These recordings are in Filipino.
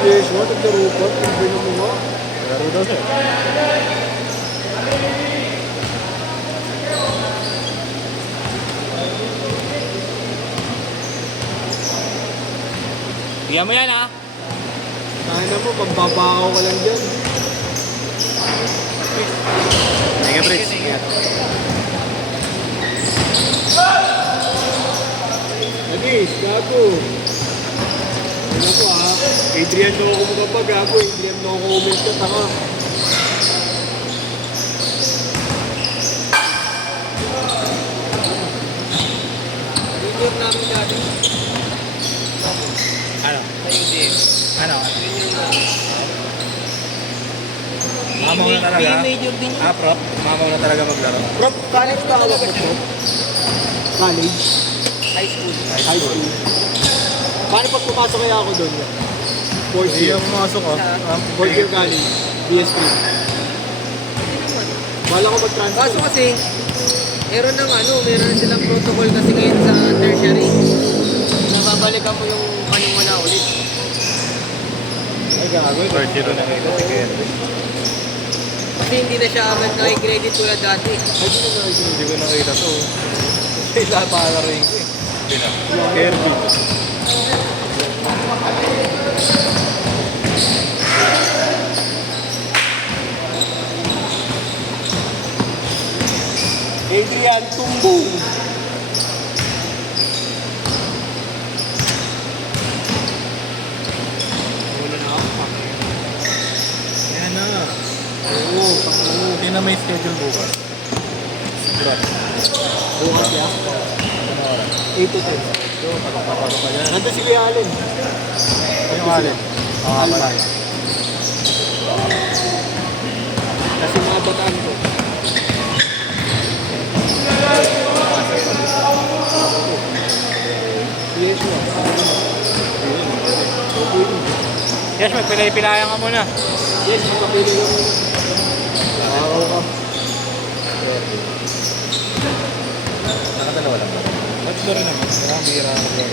Yes, what? Naglaro pa? Tignan mo nga. Laro daw siya. Bigyan mo yan ha. Sana mo, pambabakaw ka lang dyan. Sige, Brits. Nagis, gago. Ano ko ha? Adrian na ako magpapag, gago. Adrian na ako comment ka, tanga. Review namin dati. Ano? Sa UDM. Ano? Mamaw na talaga. Major din yun. Ah, prop. Mamaw na talaga maglaro. Prof, college ka hawak mo, bro? College? High school. High school. Paano pag pumasok kaya ako doon? Fourth Hindi year. ako pumasok oh. Fourth year college. BS3. Wala ko mag-transfer. Kaso kasi, meron na silang protocol kasi ngayon sa tertiary. Nababalikan mo yung ano mo na ulit. Ay, gago. First year na ngayon. Sige. Kasi hindi na siya agad na-credit tulad dati. Ay, di na nakikita. Hindi ko nakita to. Kailan pa rin ko eh. Hindi na. Kirby. Adrian Tumbong. Wala na ako. Yan na. Oo, pakuro. Hindi na may schedule bukas. Sigurado. Bukas yan. Ano oras? 8 to 10. Yo, takot-takot pa yan. Nandun si Kuya Allen. Yung alin? Oo, Alba. pala. Kasi mga bataan ko. Yes, Yes, magpilay-pilayan ka muna. yes, magpapili lang muna. Oo ka. Nakadalawa lang ba? Tatlo rin naman. Marang bihira na bro.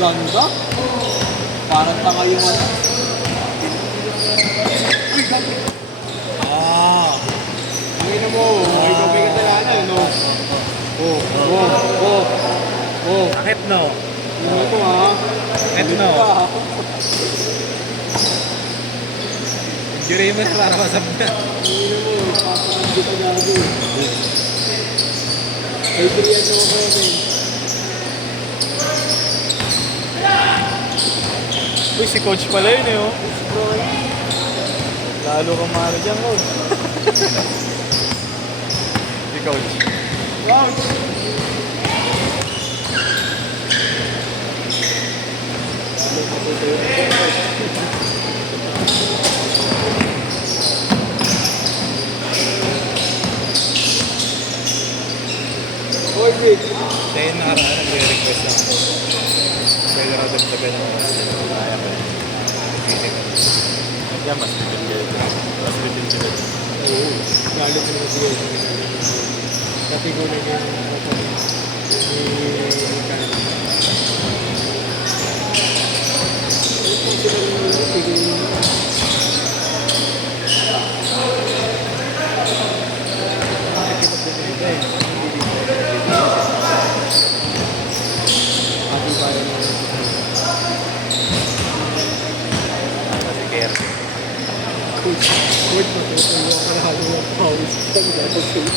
Ganda. Parang tanga yung ano. Uy, gabi. Ah! Tingnan mo, ikaw may kasalanan, no? Oh. Sakit no? Ano to ha? Sakit no? Ka, ha? Injury mo para masabit na. Tingnan mo, papakandi ka gago. Adrian mo ko yun. Uy, si coach pala yun eh oh. Lalo kang mahalo dyan, coach. Si coach. Wow! Oy, wait. Siya yung nakaraan, nagre-request lang. Pwede raw din sabihin ng kaya pa rin. Yan, mas bitin kayo. Mas bitin sila. Oo, galit na kasi yun. Pati ko na yung ni Kyle. Kasi care. Wait, matutuwa ka na halo ng pawis. Ang dapat sa'yo.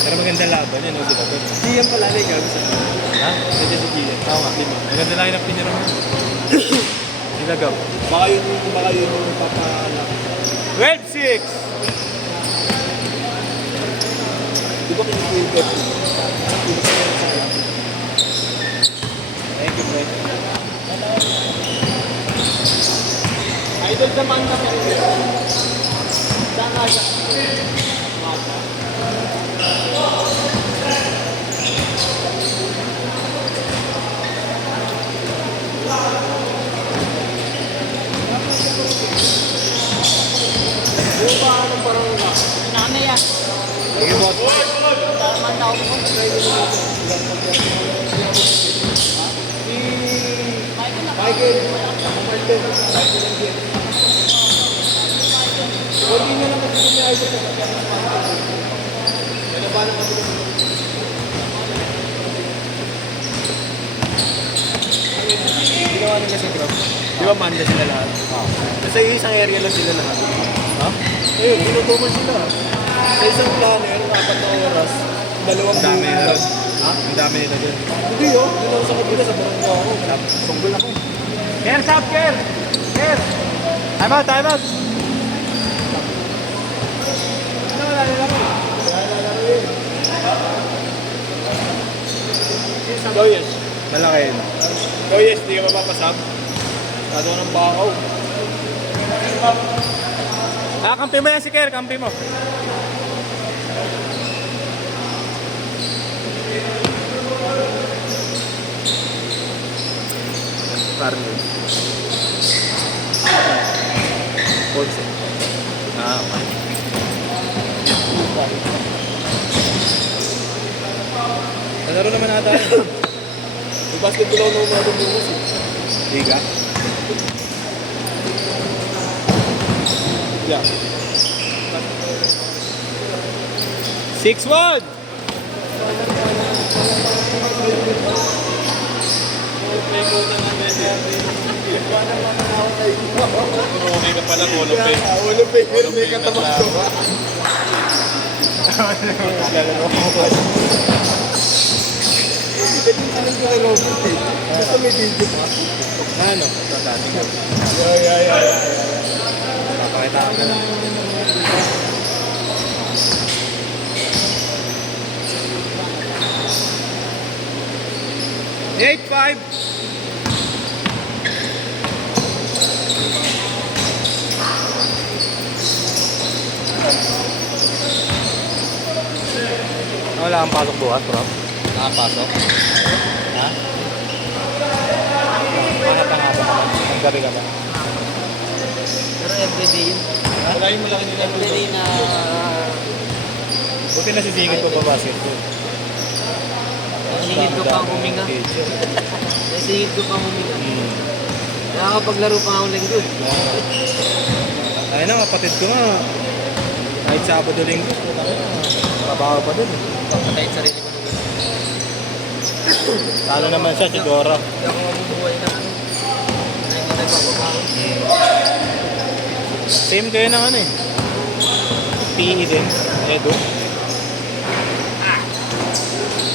Pero maganda laban yan, no? Di ba? Hindi yan pala na yung gabi sa akin. Ha? Medyo si Gian. Oo nga. Maganda lang yung pinira mo. Nilagaw. Baka yun yung papalak. 12-6! Di ba kinikwintet? Di ba kaya sa akin? Thank you, bro. Idol sa manga pa rin. Saan nga siya? Mata. trabaho mo. Si Michael. Martin. Hindi na naman si Michael. Ano ba naman sila? Ginawa nila si Drop. Di ba manda sila lahat? Nasa isang area lang sila lahat. Ha? Ayun, ginutuman sila. Sa isang planner, 4 na oras. Dalawang Ang dami nila. Ha? Ang dami nila dun. Hindi oh. Yun ako sa kabila sa barangay ako. Tunggol ako. Ker, stop, Ker! Ker! Time out, time out! Ano wala nila ko? Doyes. Malaki yun. Doyes, di ka mapapasab. Kado ng bakaw. Ah, kampi mo yan si Ker, kampi mo. Parlo. Ponce. Ah, okay. Nalaro naman ata yun. May basketball ako na umaga bukas eh. Liga. Yeah. 6-1! Okay ka pala, Hall of Fame. Ulo pa yun. May katabak ko. Alam ko kay Robert eh. Basta may video pa. Ano? Tatati ka. Yeah. Papakita ko na lang. Eight, 5. Wala kang pasok bukas, bro. Nakapasok? Ha? Hanap ka nga ba? Ang gabi ka ba? Pero everyday yun. Wala yung malaki nila. Everyday na... Buti nasisingit ko pa basketball. Nasingit ko pang huminga. Nasingit ko pang huminga. Nakakapaglaro pa ako linggo. Ayun na, kapatid ko nga. Kahit Sabado Linggo. Trabaho pa dun. Papatayin sarili ko nung Talo naman siya, Chidora. Hindi ako mabubuhay na ano. Hindi nagpapabaho. Same kayo ng ano eh. PE din. Edo.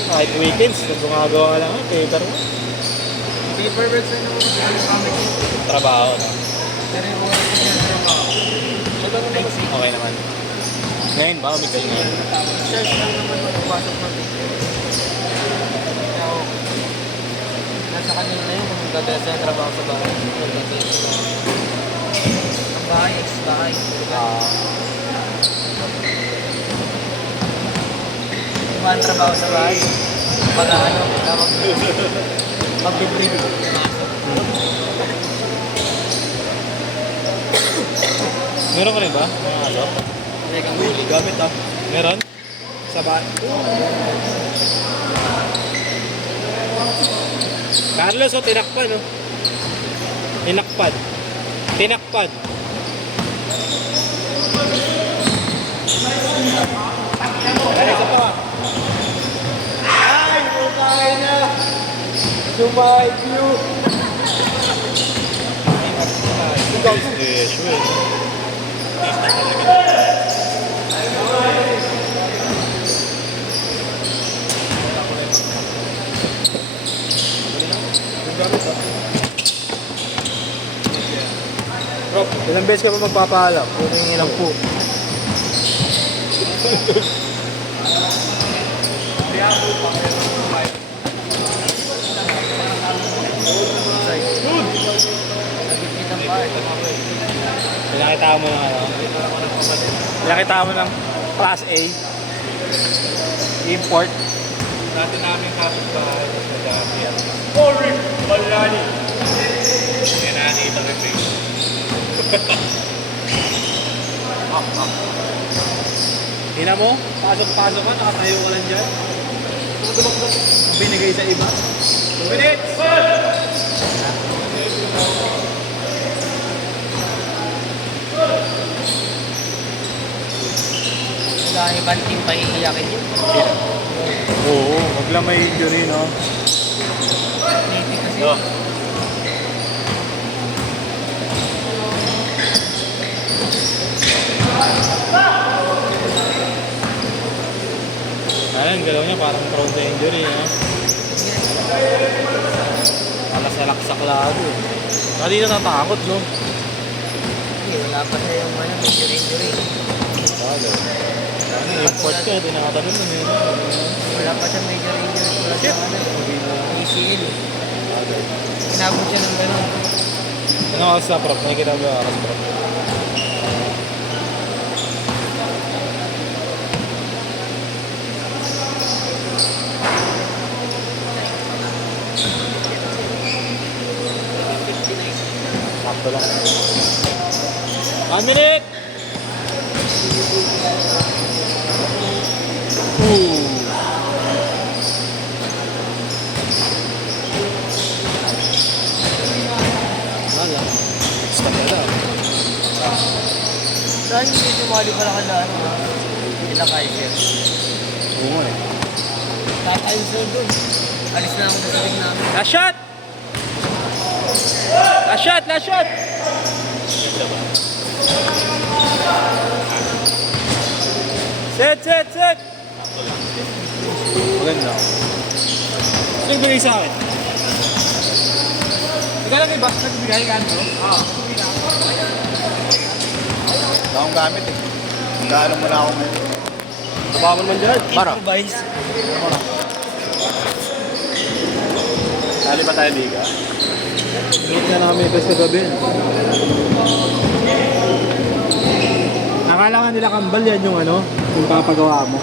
Kahit weekends, gumagawa ka lang. Paper mo. Paper works na naman yung comic. Trabaho na. Pero yung oras ko yung trabaho. Okay naman. Ngayon ba? Umigay ngayon. Search lang naman magpapasok ng paper. Kaya ako, nasa kanila na yun kung magdadala sa trabaho sa bahay. Magdadala sa bahay. Ang bahay, ex-bahay. Yung mga trabaho sa bahay. Pag ano, tawag mag-brief. Meron ka rin ba? Mga ano? Gamit ah. Meron? Sa bahay? Carlos, oh, tinakpan, oh. Tinakpan. Tinakpan. Ay, isa pa. Ay, putay na. Sumahit you. Sure. Rob, ilang beses ka pa magpapaalam? Puto yung ilang po. Pinakita mo ng ano? Pinakita mo ng Class A. Import. Dati namin kapitbahay sa dati yan. Corey Balani. Yan nakakita ko yung face. Ina mo, pasok-pasok ka, nakatayo ka lang dyan. tumakbo. Ang binigay sa iba. 2 minutes! Wala ibang team pa iiyakin yun. Oo, wag lang may injury, no? Niti kasi. No. Ayun, galaw niya parang prone to injury, no? Wala sa laksak lado. Hindi na natakot, no? Hindi, wala pa siya yung major injury. Ano, import ka, tinakatanong mo yun. Wala pa siya major injury. Wala siya ACL. Inabot siya ng gano'n. Ano ka sa prop? Nakikita ba ka sa prop? Sakto lang. 1 minute! Wala. Stop na lang. Saan hindi sumali pala ka na ano? Sila Kaiser. Oo nga eh. Tatayo sila doon. Alis na ako sa saling namin. Last shot! Last shot! Last shot! Set! Set! Set! Maganda. Sino bigay sa akin? Ikaw lang iba, nagbigay ka ano? Wala akong gamit eh. Magkano muna ako ngayon. Tabakan naman dyan. Improvise. Sali ba tayo liga? Meet na namin ito sa gabi. Nakala nga nila kambal yan yung ano, yung papagawa mo.